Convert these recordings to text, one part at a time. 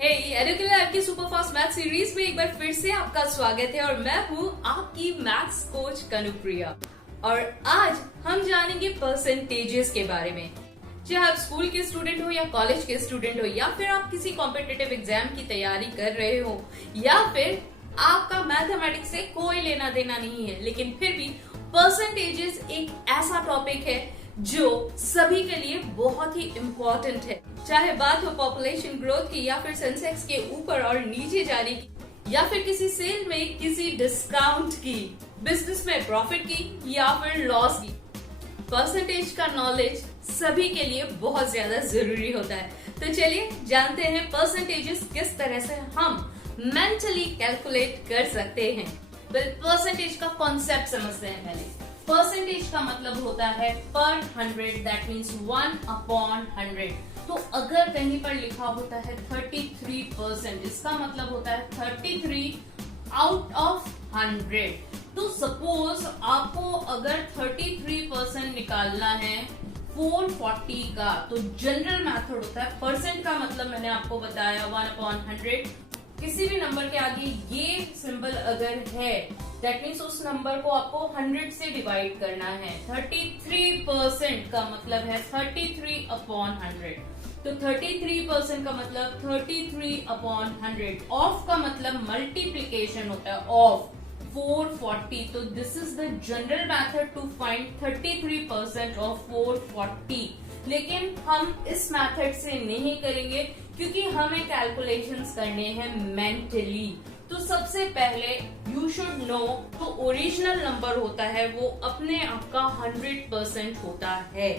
एडुकेलर आपकी super fast math series में एक बार फिर से आपका स्वागत है और मैं हूँ आपकी मैथ्स कोच कनुप्रिया। और आज हम जानेंगे परसेंटेजेस के बारे में। चाहे आप स्कूल के स्टूडेंट हो या कॉलेज के स्टूडेंट हो या फिर आप किसी कॉम्पिटिटिव एग्जाम की तैयारी कर रहे हो या फिर आपका मैथमेटिक्स से कोई लेना देना नहीं है, लेकिन फिर भी परसेंटेजेस एक ऐसा टॉपिक है जो सभी के लिए बहुत ही इम्पोर्टेंट है। चाहे बात हो पॉपुलेशन ग्रोथ की या फिर सेंसेक्स के ऊपर और नीचे जाने की या फिर किसी सेल में किसी डिस्काउंट की, बिजनेस में प्रॉफिट की या फिर लॉस की, परसेंटेज का नॉलेज सभी के लिए बहुत ज्यादा जरूरी होता है। तो चलिए जानते हैं परसेंटेजेस किस तरह से हम मेंटली कैलकुलेट कर सकते हैं। परसेंटेज का कॉन्सेप्ट समझते हैं पहले। परसेंटेज का मतलब होता है पर 100, दैट मीन्स 1/100। तो अगर कहीं पर लिखा होता है 33%, इसका मतलब होता है 33 आउट ऑफ 100। तो सपोज आपको अगर 33% निकालना है 440 का, तो जनरल मेथड होता है, परसेंट का मतलब मैंने आपको बताया 1/100। किसी भी नंबर के आगे ये सिंबल अगर है, दैट मीन्स उस नंबर को आपको 100 से डिवाइड करना है। 33% का मतलब है 33/100। तो 33% का मतलब 33/100। ऑफ का मतलब मल्टीप्लीकेशन होता है ऑफ 440। तो this is the general method to find 33% of 440। लेकिन हम इस मेथड से नहीं करेंगे क्योंकि हमें कैलकुलेशंस करने हैं मेंटली। तो सबसे पहले यू शुड नो, तो ओरिजिनल नंबर होता है वो अपने आप का 100% होता है।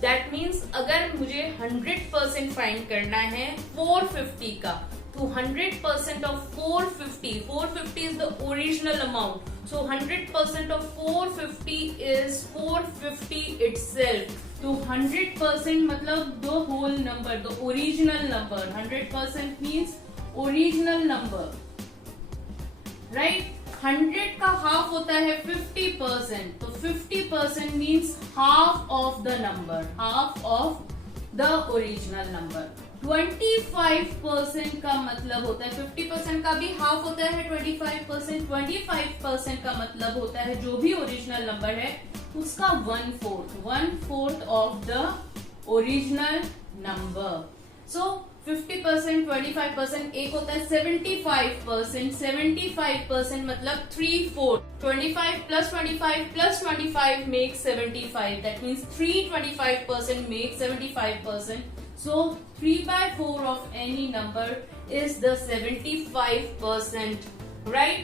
दैट मीन्स अगर मुझे 100% फाइंड करना है 450 का, तो 100% of 450 is the original amount. So 100% of 450 is 450 itself. तो 100% मतलब the whole number, the original number. 100% means original number, right. 100 का हाफ होता है 50%। तो 50% means half of the number, half of the original number. 25% का मतलब होता है, 50% का भी हाफ होता है 25%। 25% का मतलब होता है जो भी ओरिजिनल नंबर है उसका 1/4 ऑफ द ओरिजिनल नंबर। सो 50%, 25%, एक होता है 75%। 75% मतलब 3/4। 25 plus 25 plus 25 makes 75. That means 325% makes 75%. So 3/4 of any number is the 75%, right?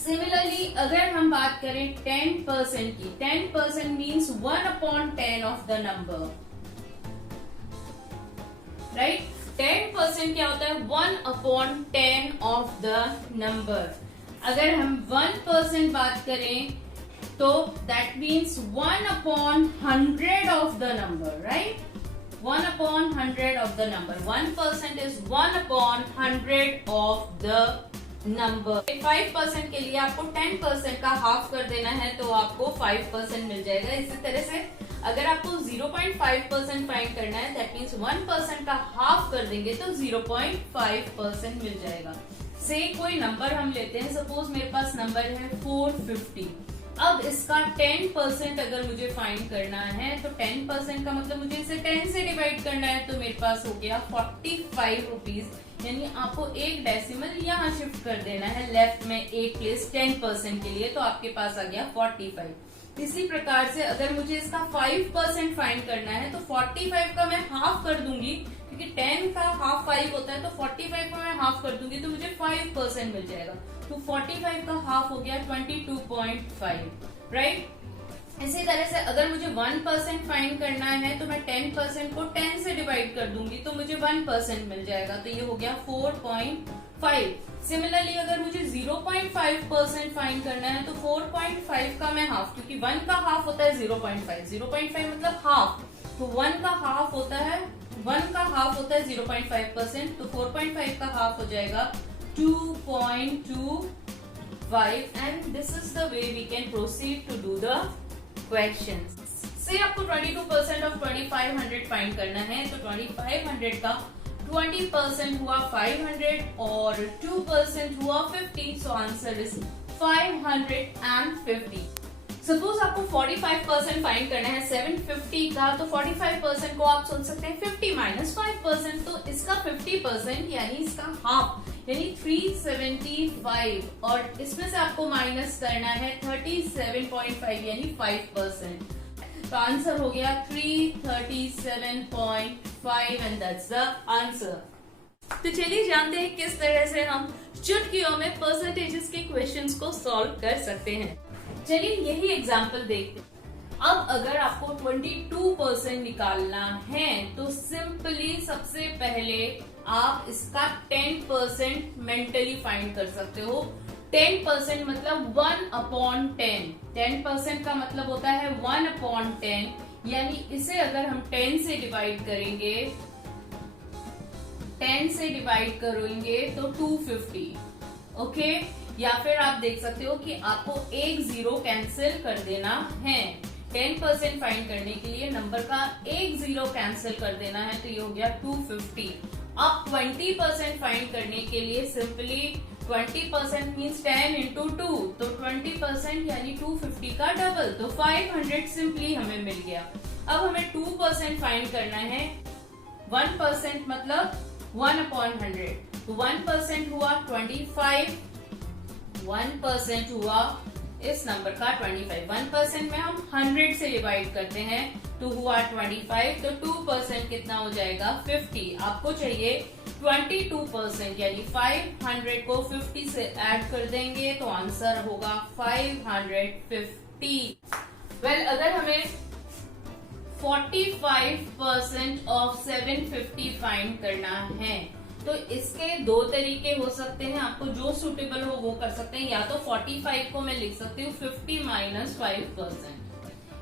Similarly, अगर हम बात करें 10% की, 10% means 1/10 of the number, right? 10% क्या होता है 1/10 of the number। अगर हम 1% बात करें तो that means 1/100 of the number, right? 1/100 of the number. 1% is 1/100 of the number। 5% के लिए आपको 10% का हाफ कर देना है तो आपको 5% मिल जाएगा। इसी तरह से अगर आपको 0.5% फाइंड करना है, दैट मीन्स 1% का हाफ कर देंगे तो 0.5% मिल जाएगा। से कोई नंबर हम लेते हैं, सपोज मेरे पास नंबर है 450। अब इसका 10% अगर मुझे फाइंड करना है तो 10% का मतलब मुझे इसे 10 से डिवाइड करना है, तो मेरे पास हो गया 45 रुपीज। यानी आपको एक डेसिमल यहाँ शिफ्ट कर देना है लेफ्ट में एक प्लेस 10% के लिए, तो आपके पास आ गया 45। इसी प्रकार से अगर मुझे इसका 5% फाइंड करना है तो 45 का मैं हाफ कर दूंगी, क्योंकि 10 का हाफ 5 होता है, तो 45 का मैं हाफ कर दूंगी तो मुझे 5% मिल जाएगा। तो 45 का हाफ हो गया 22.5, राइट। इसी तरह से अगर मुझे 1% फाइंड करना है तो मैं 10% को 10 से डिवाइड कर दूंगी तो मुझे 1% मिल जाएगा, तो ये हो गया 4.5। सिमिलरली अगर मुझे 0.5% फाइंड करना है तो 4.5 का मैं हाफ, क्योंकि 1 का हाफ होता है 0.5, 0.5 मतलब हाफ, तो 1 का हाफ होता है 0.5%, तो 4.5 का हाफ हो जाएगा 2.25, and this is the way we can proceed to do the questions. से आपको 22% of 2500 फाइंड करना है, तो 2500 का 20% हुआ 500 और 2% हुआ 50, सो आंसर इज 550। सपोज आपको 45% फाइंड करना है 750 का, तो 45% को आप सोच सकते हैं 50 माइनस 5%, तो इसका 50% यानी इसका हाफ यानी 375, और इसमें से आपको माइनस करना है 37.5 यानी 5%, तो आंसर हो गया 337.5 एंड दैट्स द आंसर। तो चलिए जानते हैं किस तरह से हम चुटकियों में परसेंटेजेस के क्वेश्चंस को सॉल्व कर सकते हैं। चलिए यही एग्जांपल देखते हैं। अब अगर आपको 22% निकालना है तो सिंपली सबसे पहले आप इसका 10% मेंटली फाइंड कर सकते हो। 10% मतलब 1/10। 10% का मतलब होता है 1/10, यानी इसे अगर हम 10 से डिवाइड करेंगे, 10 से डिवाइड करेंगे तो 250, ओके। या फिर आप देख सकते हो कि आपको एक जीरो कैंसिल कर देना है। 10% फाइंड करने के लिए नंबर का एक जीरो कैंसिल कर देना है, तो ये हो गया 250। अब 20% फाइंड करने के लिए सिंपली 20% मीन्स 10 into 2, तो 20% यानी 250 का डबल, तो 500 सिंपली हमें मिल गया। अब हमें 2% फाइंड करना है। 1% मतलब 1/100, तो 1% हुआ 25, 1% हुआ इस नंबर का 25। 1% में हम 100 से डिवाइड करते हैं तो हुआ 25, तो 2% कितना हो जाएगा 50। आपको चाहिए 22%, यानी 500 को 50 से ऐड कर देंगे तो आंसर होगा 550। वेल, अगर हमें 45% ऑफ 750 फाइंड करना है तो इसके दो तरीके हो सकते हैं, आपको जो सुटेबल हो वो कर सकते हैं। या तो 45 को मैं लिख सकती हूँ 50 माइनस 5%,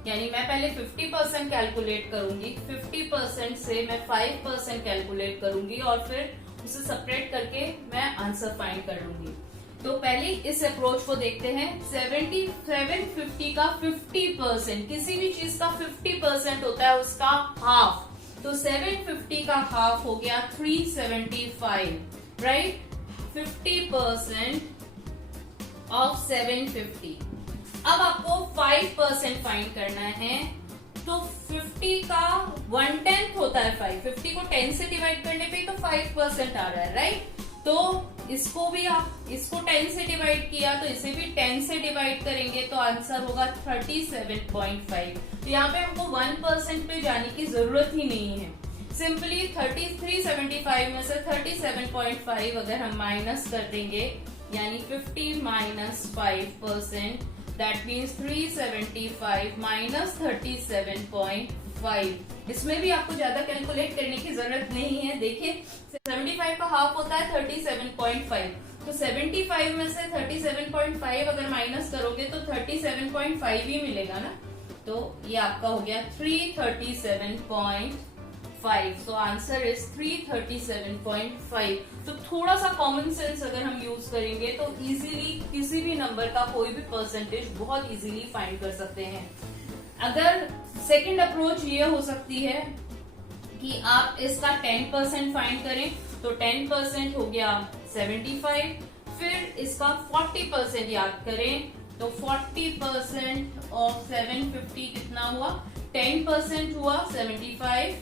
यानी मैं पहले 50% कैलकुलेट करूंगी, 50% से मैं 5% कैलकुलेट करूंगी और फिर उसे सेपरेट करके मैं आंसर फाइंड कर लूंगी। तो पहले इस अप्रोच को देखते हैं। 750 का 50%, किसी भी चीज का 50% होता है उसका हाफ, तो 750 का हाफ हो गया 375, राइट। 50% ऑफ 750। अब आपको 5% फाइंड करना है, तो 50 का 1/10 होता है 5। 50 को 10 से डिवाइड करने पे तो 5% आ रहा है, राइट। तो इसको भी आप इसको 10 से डिवाइड किया तो इसे भी 10 से डिवाइड करेंगे तो आंसर होगा 37.5। तो यहाँ पे हमको 1% पे जाने की जरूरत ही नहीं है। सिंपली 375 में से 37.5 अगर हम माइनस कर देंगे, यानी 50 माइनस 5%, दैट मीन्स 375 माइनस 37.5। इसमें भी आपको ज्यादा कैलकुलेट करने की जरूरत नहीं है। देखिए 75 का हाफ होता है 37.5, तो 75 में से 37.5 अगर माइनस करोगे तो 37.5 ही मिलेगा ना, तो ये आपका हो गया 337.5। So answer is 337.5। तो थोड़ा सा कॉमन सेंस अगर हम यूज करेंगे तो इजीली किसी भी नंबर का कोई भी परसेंटेज बहुत इजीली फाइंड कर सकते हैं। अगर सेकंड अप्रोच ये हो सकती है कि आप इसका 10% फाइंड करें, तो 10% हो गया 75, फिर इसका 40% याद करें, तो 40% ऑफ 750 कितना हुआ, 10% हुआ 75,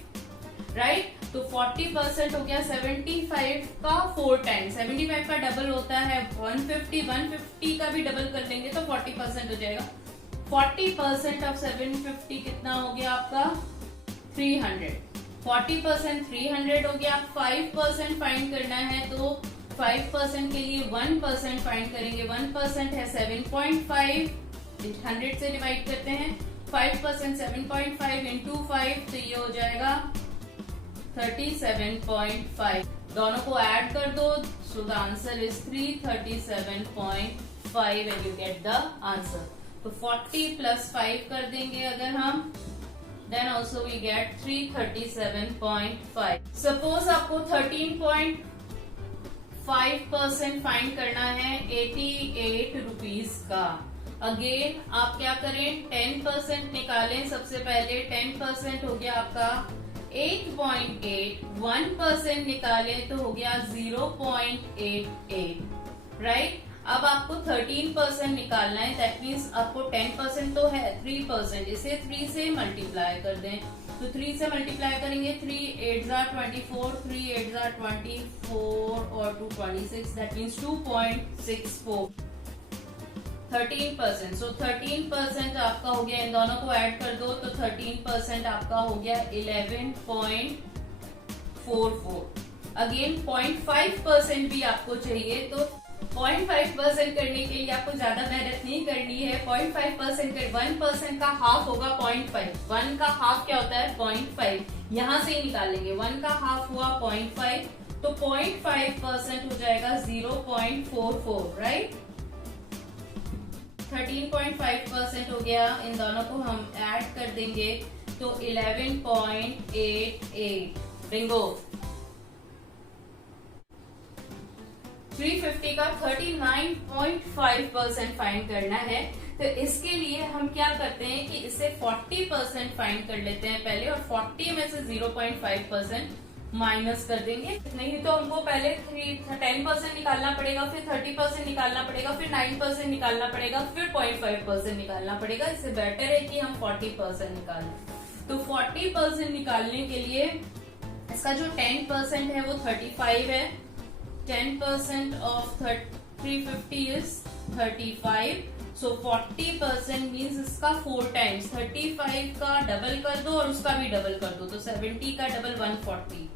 राइट। तो 40% हो गया 75 का 4 टाइम्स, 75 का डबल होता है 150, 150 का भी डबल कर लेंगे तो 40% हो जाएगा। 40% ऑफ 750 कितना हो गया आपका 300। 40% 300 हो गया। 5% फाइंड करना है तो 5% के लिए 1% फाइंड करेंगे। 1% है 7.5, 100 से डिवाइड करते हैं। 5% 7.5 इंटू 5, तो ये हो जाएगा 37.5। दोनों को ऐड कर दो, so the answer is 337.5 and you get the answer. तो 40 प्लस 5 कर देंगे अगर हम, then also we get 337.5। Suppose आपको 13.5% फाइंड करना है 88 रुपीज का। अगेन आप क्या करें, 10% निकालें। सबसे पहले 10% हो गया आपका 8.8 1% निकाले तो हो गया 0.88, राइट। अब आपको 13% निकालना है, दैट मीन्स आपको 10% तो है 3%, इसे 3 से मल्टीप्लाई कर दें। तो 3 से मल्टीप्लाई करेंगे, 3 8 24, 3 8 24 और 2 26, दैट मीन्स 2.64, 13%। सो 13% आपका हो गया, इन दोनों को ऐड कर दो तो 13% आपका हो गया 11.44। अगेन 0.5% भी आपको चाहिए, तो 0.5% करने के लिए आपको ज्यादा मेहनत नहीं करनी है। 0.5% 1% का हाफ होगा 0.5, 1 का हाफ क्या होता है 0.5, यहां से ही निकालेंगे। 1 का हाफ हुआ 0.5, तो 0.5% हो जाएगा 0.44, राइट। 13.5% हो गया, इन दोनों को हम ऐड कर देंगे तो 11.88। बिंगो। 350 का 39.5% फाइंड करना है, तो इसके लिए हम क्या करते हैं कि इससे 40% फाइंड कर लेते हैं पहले, और 40 में से 0.5% माइनस कर देंगे। नहीं तो हमको पहले 10% निकालना पड़ेगा, फिर 30% निकालना पड़ेगा, फिर 9% निकालना पड़ेगा, फिर 0.5% निकालना पड़ेगा। इससे बेटर है कि हम 40% निकालें। तो 40% निकालने के लिए इसका जो 10% है वो 35 है। 10% ऑफ 350 इज 35, सो 40% मीन्स इसका 4 टाइम्स, 35 का डबल कर दो और उसका भी डबल कर दो, तो 70 का double 140,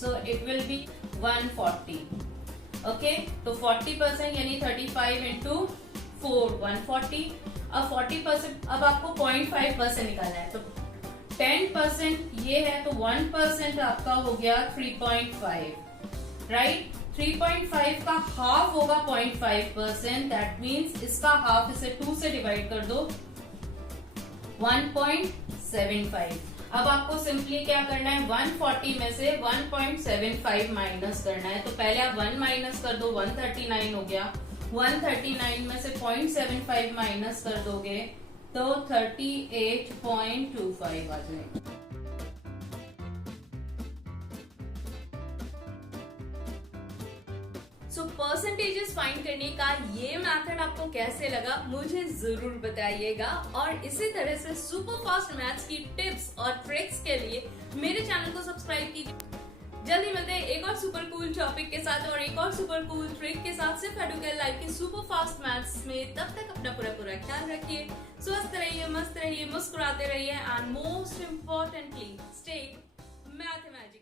so it will be 140। Okay, तो 40% यानी 35 इंटू 4 140। अब 40%, अब आपको 0.5% निकालना है, तो 10% ये है, तो 1% आपका हो गया 3.5, राइट। 3.5 का हाफ होगा 0.5%, दैट मीन्स इसका हाफ, इसे 2 से डिवाइड कर दो, 1.75। अब आपको सिंपली क्या करना है, 140 में से 1.75 माइनस करना है। तो पहले आप 1 माइनस कर दो, 139 हो गया। 139 में से 0.75 माइनस कर दोगे तो 38.25 आ जाएगा। सो परसेंटेजेस फाइंड करने का ये मेथड आपको कैसे लगा मुझे जरूर बताइएगा, और इसी तरह से सुपर फास्ट मैथ्स की टिप्स और ट्रिक्स के लिए मेरे चैनल को सब्सक्राइब कीजिए। जल्दी मिलते हैं एक और सुपर कूल टॉपिक के साथ और एक और सुपर कूल ट्रिक के साथ, सिर्फ एडुकेयर लाइफ के सुपर फास्ट मैथ्स में। तब तक अपना पूरा ख्याल रखिए, स्वस्थ रहिए, मस्त रहिए, मुस्कुराते रहिए, and most importantly stay mathematics.